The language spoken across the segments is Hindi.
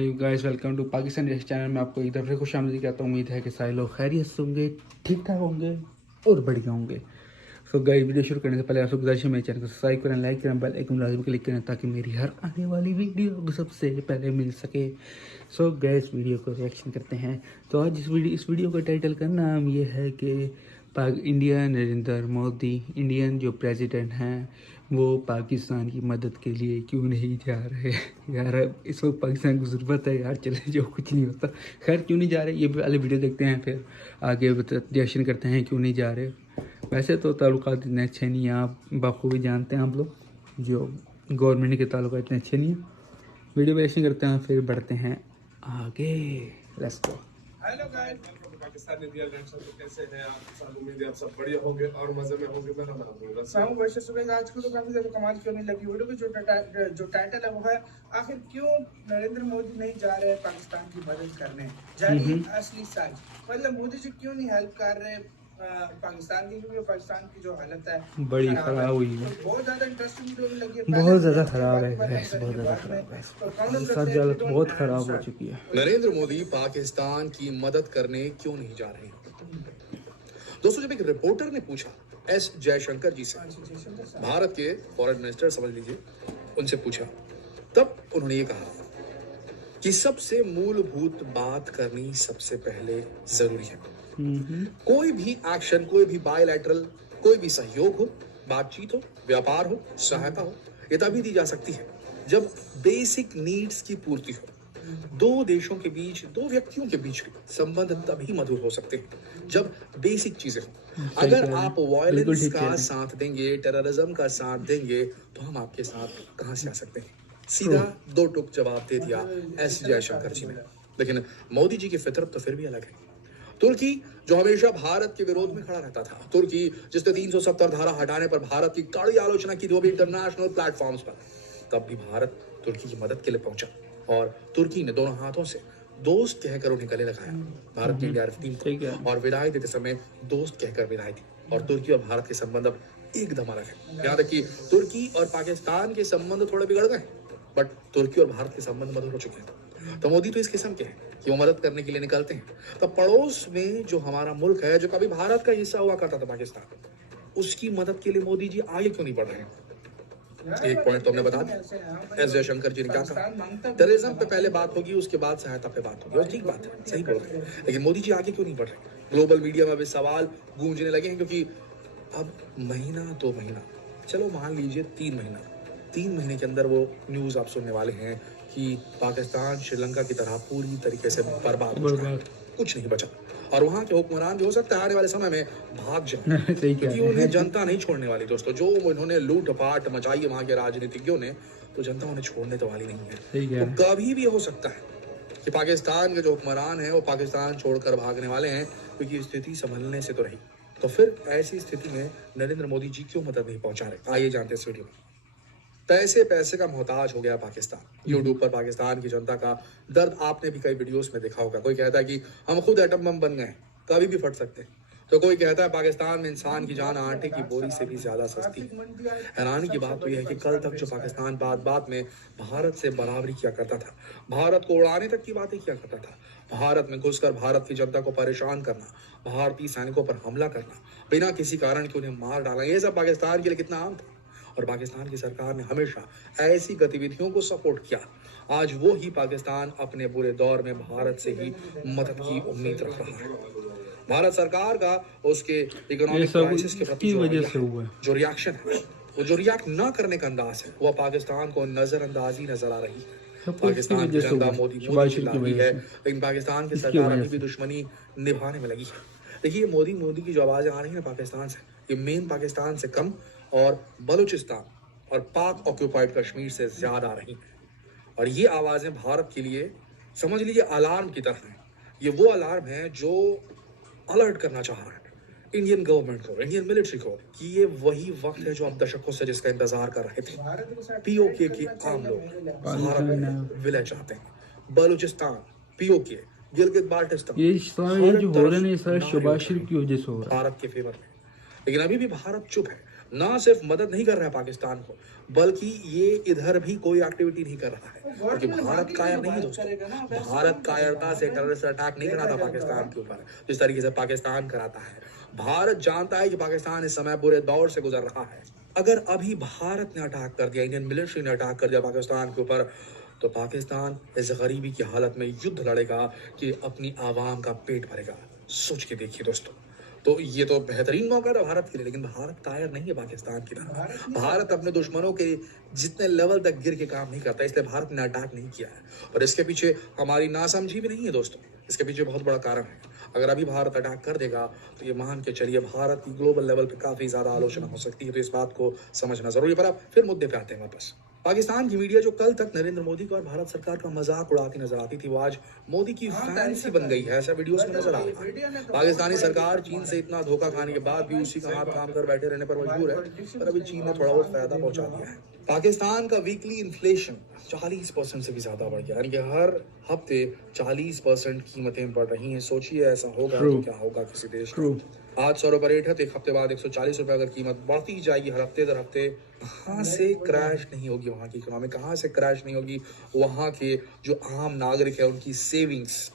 Guys welcome to Pakistan reaction channel में आपको एक दफ़े खुश आमदीद कहता हूँ। उम्मीद है कि सारे लोग खैरियत से होंगे, ठीक ठाक होंगे और बढ़िया होंगे। सो गाइस वीडियो शुरू करने से पहले आपसे गुजारिश है मेरे चैनल को सब्सक्राइब करें, लाइक करें, बेल आइकन लाजमी क्लिक करें ताकि मेरी हर आने वाली वीडियो सबसे पहले मिल सके। सो गाइस वीडियो को रिएक्शन करते हैं। तो आज इस वीडियो का टाइटल का नाम ये है कि इंडिया नरेंद्र मोदी इंडियन जो प्रेसिडेंट हैं वो पाकिस्तान की मदद के लिए क्यों नहीं जा रहे। यार इस वक्त पाकिस्तान को ज़रूरत है यार, चले जो कुछ नहीं होता। खैर क्यों नहीं जा रहे ये वाले वीडियो देखते हैं, फिर आगे रिएक्शन करते हैं क्यों नहीं जा रहे। वैसे तो ताल्लुकात इतने अच्छे नहीं हैं, आप बखूबी जानते हैं आप लोग, जो गवर्नमेंट के ताल्लुकात इतने अच्छे नहीं हैं। वीडियो रिएक्शन करते हैं फिर बढ़ते हैं आगे। Let's go. Hello guys, welcome to Pakistan India reaction. तो कैसे हैं आप सब? उम्मीद है आप सब बढ़िया होंगे और मजे में होंगे। मेरा नाम है साहू वैसे सुबह। आज को तो काफी ज्यादा कमाल क्यों नहीं लगी वीडियो की जो टाइटल है वो है आखिर क्यों नरेंद्र मोदी नहीं जा रहे पाकिस्तान की मदद करने। जानी असली सच, मतलब मोदी जी क्यों नहीं हेल्प कर रहे पाकिस्तान की, क्योंकि पाकिस्तान की जो हालत है बड़ी खराब हुई है, बहुत ज्यादा इंटरेस्टिंग वीडियो लगी है। बहुत ज़्यादा ख़राब है, बहुत ज़्यादा ख़राब है, सब हालत बहुत ख़राब हो चुकी है। नरेंद्र मोदी पाकिस्तान की मदद करने क्यों नहीं जा रहे हैं? दोस्तों, जब एक रिपोर्टर ने पूछा एस जयशंकर जी से, भारत के फॉरेन मिनिस्टर समझ लीजिए, उनसे पूछा, तब उन्होंने ये कहा कि सबसे मूलभूत बात करनी सबसे पहले जरूरी है। कोई भी एक्शन, कोई भी बायलैटरल, कोई भी सहयोग हो, बातचीत हो, व्यापार हो, सहायता हो, ये तभी दी जा सकती है जब बेसिक नीड्स की पूर्ति हो। दो देशों के बीच, दो व्यक्तियों के बीच संबंध तभी मधुर हो सकते हैं जब बेसिक चीजें हों। अगर आप वायलेंस का साथ देंगे, टेररिज्म का साथ देंगे, तो हम आपके साथ कहां से आ सकते हैं? सीधा दो टुक जवाब दे दिया एस जयशंकर जी ने। लेकिन मोदी जी की फितरत तो फिर भी अलग है। तुर्की जो हमेशा भारत के विरोध में खड़ा रहता था, तुर्की जिसने 370 धारा हटाने पर भारत की कड़ी आलोचना की थी, वो भी इंटरनेशनल प्लेटफॉर्म्स पर, तब भी भारत तुर्की की मदद के लिए पहुंचा और तुर्की ने दोनों हाथों से दोस्त कहकर उन्हें गले लगाया भारत की इंडिया टीम को, और विदाई देते समय दोस्त कहकर विदाई दी। और तुर्की और भारत के संबंध अब एकदम अलग है। यहाँ तक कि तुर्की और पाकिस्तान के संबंध थोड़े बिगड़ गए, बट तुर्की और भारत के संबंध मधुर हो चुके हैं। तो मोदी तो इस किस्म के हैं कि वो मदद करने के लिए निकलते हैं, तो पड़ोस में जो हमारा मुल्क है, जो कभी भारत का हिस्सा हुआ करता था पाकिस्तान, उसकी मदद के लिए मोदी जी आगे क्यों नहीं बढ़ रहे हैं? एक पॉइंट तो हमने बता दिया। एस जयशंकर जी ने क्या कहा, टेररिज्म पे पहले बात होगी, उसके बाद सहायता पे बात होगी, और ठीक बात है, सही बोल रहे हैं। लेकिन मोदी जी आगे क्यों नहीं बढ़ रहे? ग्लोबल मीडिया में अभी सवाल गूंजने लगे हैं, क्योंकि अब महीना 2 महीना, चलो मान लीजिए 3 महीने के अंदर वो न्यूज आप सुनने वाले हैं कि पाकिस्तान श्रीलंका की तरह पूरी तरीके से बर्बाद हो चुका है, कुछ नहीं बचा। और वहाँ के हुक्मरान भी हो सकता है आने वाले समय में भाग जाए, क्योंकि उन्हें जनता नहीं छोड़ने वाली। दोस्तों, जो उन्होंने लूटपाट मचाई है वहाँ के राजनीतिज्ञों ने, तो जनता उन्हें छोड़ने तो वाली नहीं है। तो कभी भी हो सकता है कि पाकिस्तान के जो हुक्मरान हैं वो पाकिस्तान छोड़कर भागने वाले हैं, क्योंकि स्थिति संभलने से तो रही। तो फिर ऐसी स्थिति में नरेंद्र मोदी जी क्यों मदद नहीं पहुंचा रहे? आइए जानते हैं इस वीडियो में। पैसे का मोहताज हो गया पाकिस्तान। यूट्यूब पर पाकिस्तान की जनता का दर्द आपने भी कई वीडियोस में देखा होगा। कोई कहता है कि हम खुद एटम बम बन गए, कभी भी फट सकते हैं। तो कोई कहता है पाकिस्तान में इंसान की जान आटे की बोरी से भी ज्यादा सस्ती है। हैरानी की बात तो यह है कि कल तक जो पाकिस्तान बात में भारत से बराबरी किया करता था, भारत को उड़ाने तक की बातें किया करता था, भारत में घुसकर भारत की जनता को परेशान करना, भारतीय सैनिकों पर हमला करना, बिना किसी कारण के उन्हें मार डालना, ये सब पाकिस्तान के लिए कितना आम था। और पाकिस्तान की सरकार ने हमेशा ऐसी गतिविधियों को सपोर्ट किया। आज वो ही पाकिस्तान अपने बुरे दौर में भारत से ही मदद की उम्मीद रख रहा है। भारत सरकार का उसके इकोनॉमिक क्राइसिस के प्रति जो रिएक्शन है, वो जो रिएक्ट न करने का अंदाज है, वो पाकिस्तान को नजरअंदाजी नजर आ रही है। पाकिस्तान की जनता मोदी चिल्ला रही है, लेकिन पाकिस्तान की सरकार अभी भी दुश्मनी निभाने में लगी है। देखिए, मोदी की जो आवाजें आ रही है पाकिस्तान से, ये मेन पाकिस्तान से कम और बलूचिस्तान और पाक ऑक्यूपाइड कश्मीर से ज्यादा आ रही हैं। और ये आवाजें भारत के लिए समझ लीजिए अलार्म की तरह हैं। ये वो अलार्म है जो अलर्ट करना चाह रहा है इंडियन गवर्नमेंट को, इंडियन मिलिट्री को, कि ये वही वक्त है जो आप दशकों से जिसका इंतजार कर रहे थे। पीओके के आम लोग भारत में विलय चाहते हैं। बलूचिस्तान, पीओके, गिलगित बाल्टिस्तान, ये जो हो रहे हैं सारे शहबाज शरीफ की वजह से हो रहा है भारत के फेवर में। लेकिन अभी भी भारत चुप है। ना सिर्फ मदद नहीं कर रहा है पाकिस्तान को, बल्कि ये इधर भी कोई एक्टिविटी नहीं कर रहा है, क्योंकि भारत कायर नहीं है दोस्तों। भारत कायरता से टेररिस्ट अटैक नहीं कराता पाकिस्तान के ऊपर जिस तरीके से पाकिस्तान कराता है। भारत जानता है कि पाकिस्तान इस समय बुरे दौर से गुजर रहा है। अगर अभी भारत ने अटैक कर दिया, इंडियन मिलिट्री ने अटैक कर दिया पाकिस्तान के ऊपर, तो पाकिस्तान इस गरीबी की हालत में युद्ध लड़ेगा कि अपनी आवाम का पेट भरेगा। सोच के देखिए दोस्तों। तो ये तो बेहतरीन मौका था भारत के लिए, लेकिन भारत कायर नहीं है पाकिस्तान की तरह। भारत अपने दुश्मनों के जितने लेवल तक गिर के काम नहीं करता, इसलिए भारत ने अटैक नहीं किया है। और इसके पीछे हमारी नासमझी भी नहीं है दोस्तों, इसके पीछे बहुत बड़ा कारण है। अगर अभी भारत अटैक कर देगा तो ये मान के चलिए भारत की ग्लोबल लेवल पे काफी ज्यादा आलोचना हो सकती है। तो इस बात को समझना जरूरी है। पर अब फिर मुद्दे पे आते हैं वापस। पाकिस्तान की मीडिया जो कल तक नरेंद्र मोदी का और भारत सरकार का मजाक उड़ाती नजर आती थी, वो आज मोदी की फैंसी बन गई है, ऐसा वीडियोस में नजर आ रहा है। पाकिस्तानी सरकार चीन से इतना धोखा खाने के बाद भी उसी का हाथ काम कर बैठे रहने पर मजबूर है, पर अभी चीन ने थोड़ा बहुत फायदा पहुंचा दिया है। पाकिस्तान का वीकली इन्फ्लेशन 40% से भी ज्यादा बढ़ गया, यानी कि हर हफ्ते 40% कीमतें बढ़ रही हैं। सोचिए ऐसा होगा तो क्या होगा किसी देश का। आज 100 रुपये रेट है तो एक हफ्ते बाद 140 रुपये अगर कीमत बढ़ती ही जाएगी हर हफ्ते दर हफ्ते, कहाँ से क्रैश नहीं होगी वहाँ की इकोनॉमी, कहाँ से क्रैश नहीं होगी वहाँ के जो आम नागरिक है उनकी सेविंग्स।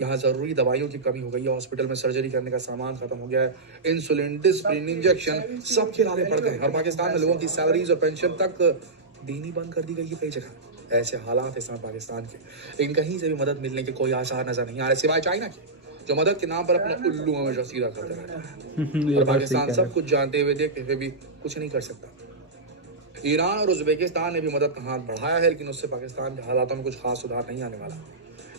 यहाँ जरूरी दवाइयों की कमी हो गई है, हॉस्पिटल में सर्जरी करने का सामान खत्म हो गया है, इंसुलिन, डिस्प्रिन, इंजेक्शन सब खिलाने पड़ गए। और पाकिस्तान में लोगों की सैलरीज और पेंशन तक देनी बंद कर दी गई है कई जगह। ऐसे हालात है इस समय पाकिस्तान के, लेकिन कहीं से भी मदद मिलने के कोई आसार नजर नहीं आ रहे, सिवाय चाइना के, जो मदद के नाम पर अपना उल्लू हमेशा सीधा करते रहता है। और पाकिस्तान सब कुछ जानते हुए देखते हुए भी कुछ नहीं कर सकता। ईरान और उज्बेकिस्तान ने भी मदद का हाथ बढ़ाया है, लेकिन उससे पाकिस्तान के हालातों में कुछ खास सुधार नहीं आने वाला।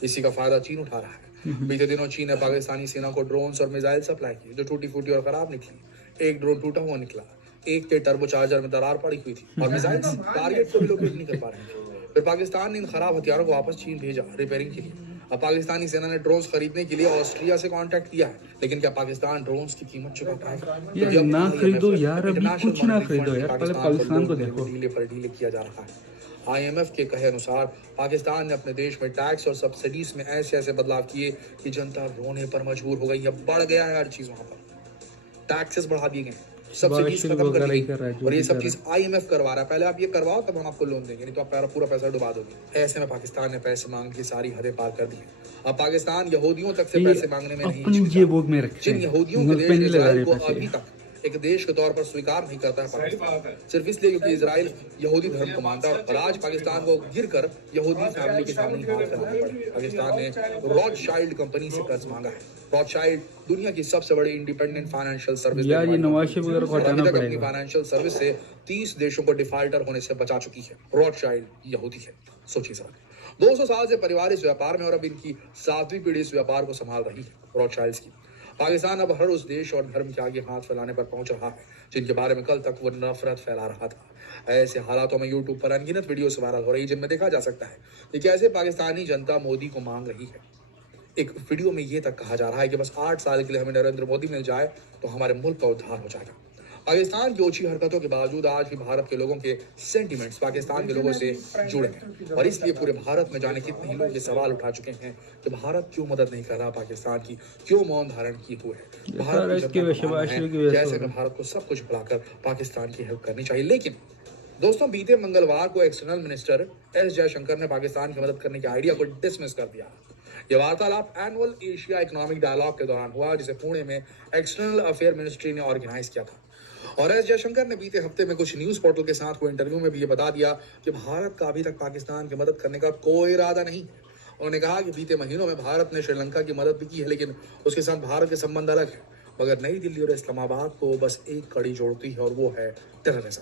इसी का फायदा चीन उठा रहा है। बीते दिनों चीन ने पाकिस्तानी सेना को ड्रोन्स और मिसाइल सप्लाई की, जो टूटी फूटी और खराब निकली। एक ड्रोन टूटा हुआ निकला, एक के टर्बो चार्जर में दरार पड़ी हुई थी, और मिसाइल टारगेट को भी लोकेट नहीं कर पा रहे थे। फिर पाकिस्तान ने इन खराब हथियारों को वापस चीन भेजा रिपेयरिंग के लिए। अब पाकिस्तानी सेना ने ड्रोन्स खरीदने के लिए ऑस्ट्रिया से कांटेक्ट किया है, लेकिन क्या पाकिस्तान ड्रोन्स की कीमत चुका पाएगा? यार ना खरीदो यार, अभी कुछ ना खरीदो यार, पहले पाकिस्तान को देखो। ढीले पर ढीले किया जा रहा है। IMF के कहे अनुसार पाकिस्तान ने अपने देश में टैक्स और सब्सिडीज में ऐसे ऐसे बदलाव किए कि जनता रोने पर मजबूर हो गई है। बढ़ गया है हर चीज वहां पर, टैक्सेस बढ़ा दिए गए, सब्सिडीज खत्म कर दी गई, और ये सब चीज IMF करवा रहा है। पहले आप ये करवाओ तब हम आपको लोन देंगे, नहीं तो आप पूरा पैसा डुबा दोगे। ऐसे में पाकिस्तान ने पैसे मांगने की सारी हदें पार कर दी है। अब पाकिस्तान यहूदियों तक से पैसे मांगने में नहीं हिचकिचाता। जिन यहूदियों के देश इजराइल को अभी तक एक देश के तौर पर स्वीकार नहीं करता है पाकिस्तान, सिर्फ इसलिए क्योंकि इजराइल यहूदी धर्म को मानता है। और आज पाकिस्तान को गिरकर यहूदी फैमिली के सामने हाथ फैलाना पड़े। पाकिस्तान ने रॉथशाइल्ड कंपनी से कर्ज मांगा है। रॉथशाइल्ड दुनिया की सबसे बड़ी इंडिपेंडेंट फाइनेंशियल सर्विस यार, ये नवाज शरीफ वगैरह को हटाना पड़ेगा। अपनी फाइनेंशियल सर्विस से 30 देशों को डिफॉल्टर होने से बचा चुकी है। रॉथशाइल्ड यहूदी है, सोचिए सर। 200 साल से परिवार इस व्यापार में, और अब इनकी 7वीं पीढ़ी इस व्यापार को संभाल रही है, रॉथशाइल्ड्स की। पाकिस्तान अब हर उस देश और धर्म के आगे हाथ फैलाने पर पहुंच रहा है जिनके बारे में कल तक वो नफरत फैला रहा था। ऐसे हालातों में यूट्यूब पर अनगिनत वीडियोस वायरल हो रही है जिनमें देखा जा सकता है कि कैसे पाकिस्तानी जनता मोदी को मांग रही है। एक वीडियो में ये तक कहा जा रहा है कि बस 8 साल के लिए हमें नरेंद्र मोदी मिल जाए तो हमारे मुल्क का उद्धार हो जाएगा। पाकिस्तान की ओछी हरकतों के बावजूद आज भी भारत के लोगों के सेंटिमेंट्स पाकिस्तान के लोगों से जुड़े हैं, और इसलिए पूरे भारत में जाने कितने ही लोग ये सवाल उठा चुके हैं कि भारत क्यों मदद नहीं कर रहा पाकिस्तान की, क्यों मौन धारण किए हुए है। भारत कैसे में भारत को सब कुछ भुलाकर पाकिस्तान की हेल्प करनी चाहिए। लेकिन दोस्तों, बीते मंगलवार को एक्सटर्नल मिनिस्टर एस जयशंकर ने पाकिस्तान की मदद करने के आइडिया को डिसमिस कर दिया। यह वार्तालाप एनुअल एशिया इकोनॉमिक डायलॉग के दौरान हुआ, जिसे पुणे में एक्सटर्नल अफेयर मिनिस्ट्री ने ऑर्गेनाइज किया था। और एस जयशंकर ने बीते हफ्ते में कुछ न्यूज पोर्टल के साथ हुए इंटरव्यू में भी ये बता दिया कि भारत का अभी तक पाकिस्तान की मदद करने का कोई इरादा नहीं। उन्होंने कहा कि बीते महीनों में भारत ने श्रीलंका की मदद भी की है, लेकिन उसके साथ भारत के संबंध अलग है। मगर नई दिल्ली और इस्लामाबाद को बस एक कड़ी जोड़ती है, और वो है टेररिज्म।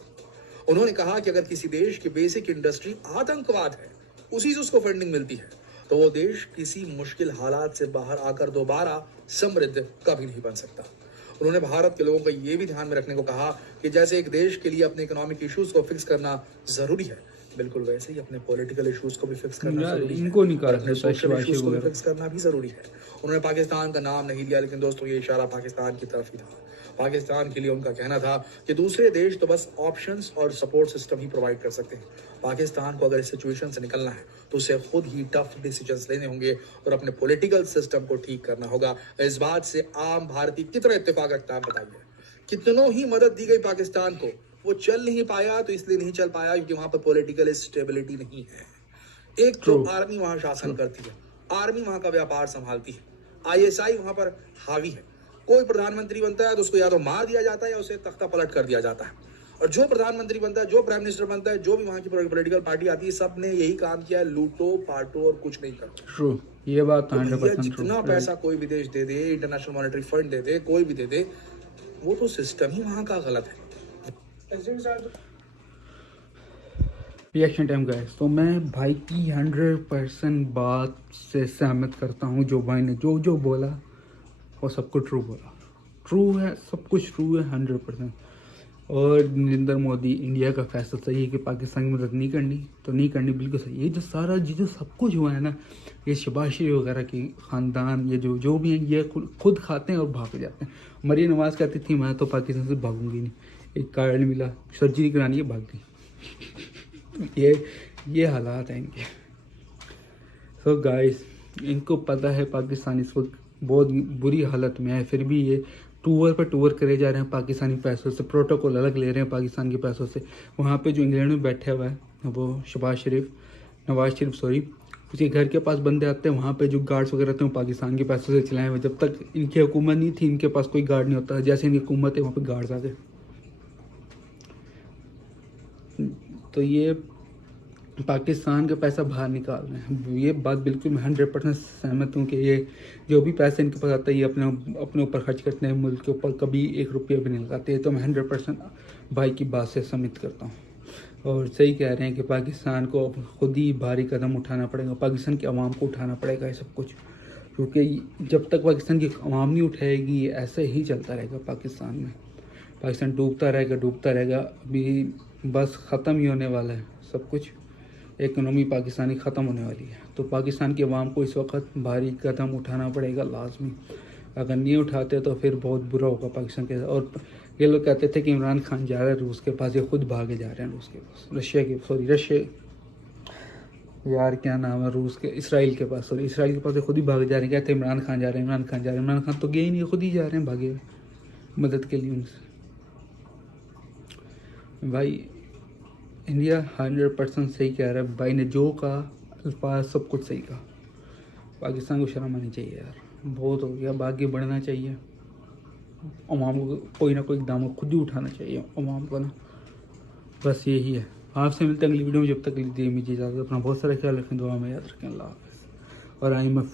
उन्होंने कहा कि अगर किसी देश की बेसिक इंडस्ट्री आतंकवाद है, उसी से उसको फंडिंग मिलती है, तो वो देश किसी मुश्किल हालात से बाहर आकर दोबारा समृद्ध कभी नहीं बन सकता। उन्होंने भारत के लोगों को ये भी ध्यान में रखने को कहा कि जैसे एक देश के लिए अपने इकोनॉमिक इश्यूज को फिक्स करना जरूरी है, बिल्कुल वैसे ही अपने पॉलिटिकल इश्यूज को भी फिक्स करना जरूरी है, और अपने सोशल इश्यूज को भी फिक्स करना भी जरूरी है। उन्होंने पाकिस्तान का नाम नहीं लिया, लेकिन दोस्तों ये इशारा पाकिस्तान की तरफ ही था। पाकिस्तान के लिए उनका कहना था कि दूसरे देश तो बस ऑप्शंस और सपोर्ट सिस्टम ही प्रोवाइड कर सकते हैं। पाकिस्तान को अगर इस सिचुएशन से निकलना है तो उसे खुद ही टफ डिसीजंस लेने होंगे और अपने पॉलिटिकल सिस्टम को ठीक करना होगा। इस बात से आम भारतीय कितना इत्तेफाक रखता है बताइए। कितनों ही मदद दी गई पाकिस्तान को, वो चल नहीं पाया तो इसलिए नहीं चल पाया क्योंकि वहां पर पॉलिटिकल स्टेबिलिटी नहीं है। एक तो True. आर्मी वहां शासन करती है, आर्मी वहां का व्यापार संभालती है, आईएसआई वहां पर हावी है। कोई प्रधानमंत्री बनता है तो उसको या तो मार दिया जाता है या उसे तख्ता पलट कर दिया जाता है। और जो प्रधानमंत्री बनता है, जो प्राइम मिनिस्टर बनता है, जो भी वहां की पॉलिटिकल पार्टी आती है, सब ने यही काम किया है, लूटो पाटो और कुछ नहीं करो। ट्रू, ये बात तो भैया 100% जितना ट्रू। पैसा कोई भी देश दे दे, इंटरनेशनल मॉनेटरी फंड दे दे, कोई भी दे दे, वो तो सिस्टम ही वहां का गलत है। रिएक्शन टाइम गाइस, तो मैं भाई की 100% बात से सहमत करता हूँ। जो भाई ने जो जो बोला वो सब कुछ ट्रू बोला, ट्रू है, सब कुछ ट्रू है 100%। और नरेंद्र मोदी इंडिया का फैसला सही है कि पाकिस्तान की मदद नहीं करनी तो नहीं करनी, बिल्कुल सही। ये जो सारा जो सब कुछ हुआ है ना, ये शहबाज शरीफ वगैरह की ख़ानदान, ये जो भी हैं, ये खुद खाते हैं और भाग जाते हैं। मरियम नवाज़ कहती थी मैं तो पाकिस्तान से भागूंगी नहीं, एक कार्ड मिला, सर्जरी करानी है, भाग गई। ये हालात हैं इनके। सो गाइस, इनको पता है पाकिस्तान इस वक्त बहुत बुरी हालत में है, फिर भी ये टूर पर टूर करे जा रहे हैं पाकिस्तानी पैसों से, प्रोटोकॉल अलग ले रहे हैं पाकिस्तान के पैसों से। वहाँ पे जो इंग्लैंड में बैठा हुआ है वो नवाज शरीफ उसके घर के पास बंदे आते हैं, वहाँ पे जो गार्ड्स वगैरह रहते हैं वो पाकिस्तान के पैसों से चलाए हुए। जब तक इनकी हुकूमत नहीं थी इनके पास कोई गार्ड नहीं होता, जैसे इनकी हुकूमत है वहाँ पे गार्ड्स आ गए। तो ये पाकिस्तान का पैसा बाहर निकाल रहे हैं, ये बात बिल्कुल मैं 100% सहमत हूँ कि ये जो भी पैसे इनके पास आता है ये अपने ऊपर खर्च करते हैं, मुल्क के ऊपर कभी 1 रुपया भी नहीं लगाते। तो मैं 100% भाई की बात से सहमत करता हूँ। और सही कह रहे हैं कि पाकिस्तान को अब खुद ही भारी कदम उठाना पड़ेगा, पाकिस्तान की आवाम को उठाना पड़ेगा ये सब कुछ, क्योंकि जब तक पाकिस्तान की आवाम नहीं उठाएगी ऐसे ही चलता रहेगा पाकिस्तान में। पाकिस्तान डूबता रहेगा। अभी बस ख़त्म ही होने वाला है सब कुछ, इकोनॉमी पाकिस्तानी ख़त्म होने वाली है। तो पाकिस्तान की आवाम को इस वक्त भारी कदम उठाना पड़ेगा लाजमी। अगर नहीं उठाते तो फिर बहुत बुरा होगा पाकिस्तान के साथ। और ये लोग कहते थे कि इमरान खान जा रहा है रूस के पास, ये खुद भागे जा रहे हैं रूस के पास, रशिया यार क्या नाम है रूस के, इसराइल के पास ये खुद ही भागे जा रहे हैं। कहते हैं इमरान खान जा रहे हैं, इमरान खान तो गए ही नहीं, खुद ही जा रहे हैं भागे मदद के लिए उनसे। भाई इंडिया 100% सही कह रहा है, भाई ने जो कहा अल्फाज सब कुछ सही कहा। पाकिस्तान को शर्म आनी चाहिए यार, बहुत हो गया, आगे बढ़ना चाहिए। अवाम को कोई ना कोई इक़दाम खुद ही उठाना चाहिए अवाम को ना, बस यही है। आपसे मिलते हैं अगली वीडियो में, जब तक दीजिए मुझे इजाज़त। अपना बहुत सारा ख्याल रखें, दुआ में याद रखें। अल्लाह हाफ़िज़। और IMF